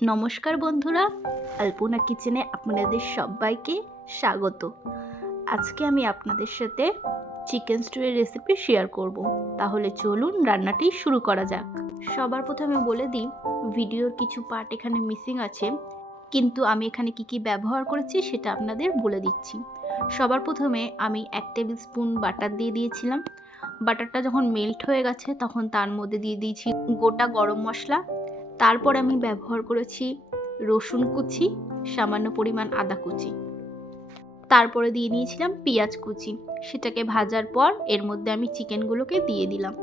নমস্কার বন্ধুরা, আলপনা কিচেনে আপনাদের সবাইকে স্বাগত। আজকে আমি আপনাদের সাথে চিকেন স্টুয়ের রেসিপি শেয়ার করব। তাহলে চলুন রান্নাটি শুরু করা যাক। সবার প্রথমে বলে দিই, ভিডিওর কিছু পার্ট এখানে মিসিং আছে, কিন্তু আমি এখানে কি কি ব্যবহার করেছি সেটা আপনাদের বলে দিচ্ছি। সবার প্রথমে আমি এক টেবিল স্পুন বাটার দিয়ে দিয়েছিলাম। বাটারটা যখন মেল্ট হয়ে গেছে, তখন তার মধ্যে দিয়ে দিয়েছি গোটা গরম মশলা তারপর আমি ব্যবহার করেছি রসুন কুচি, সামান্য পরিমাণ আদা কুচি। তারপরে দিয়ে নিয়েছিলাম পেঁয়াজ কুচি। সেটাকে ভাজার পর এর মধ্যে আমি চিকেনগুলোকে দিয়ে দিলাম।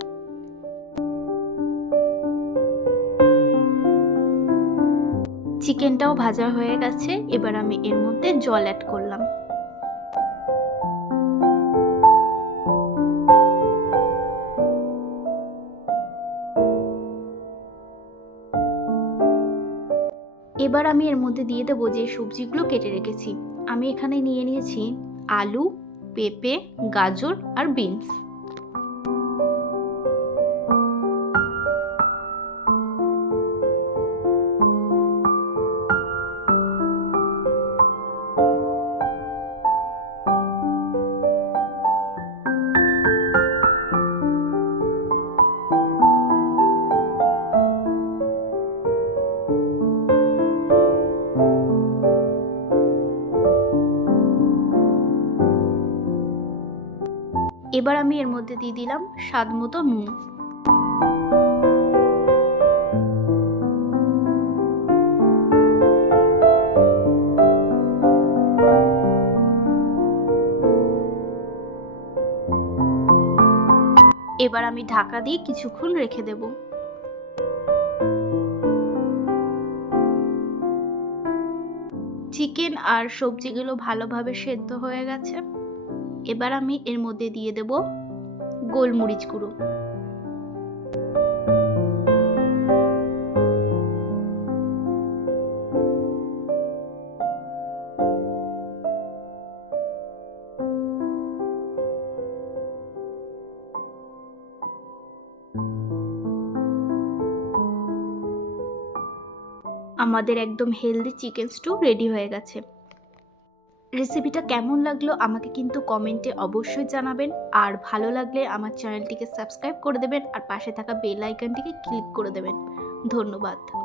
চিকেনটাও ভাজা হয়ে গেছে, এবার আমি এর মধ্যে জল অ্যাড করলাম। এবার আমি এর মধ্যে দিয়ে দেবো যে সবজিগুলো কেটে রেখেছি। আমি এখানে নিয়ে নিয়েছি আলু, পেঁপে, গাজর আর বিনস। এবার আমি এর মধ্যে দিয়ে দিলাম স্বাদ মতো নুন। এবার আমি ঢাকা দিয়ে কিছুক্ষণ রেখে দেব। চিকেন আর সবজিগুলো ভালোভাবে সেদ্ধ হয়ে গেছে। এবার আমি এর মধ্যে দিয়ে দেব গোলমরিচ গুঁড়ো। আমাদের একদম হেলদি চিকেন স্টু রেডি হয়ে গেছে। রেসিপিটা কেমন লাগল আমাকে কিন্তু কমেন্টে অবশ্যই জানাবেন। আর ভালো লাগলে আমার চ্যানেলটিকে সাবস্ক্রাইব করে দেবেন আর পাশে থাকা বেল আইকনটিকে ক্লিক করে দেবেন। ধন্যবাদ।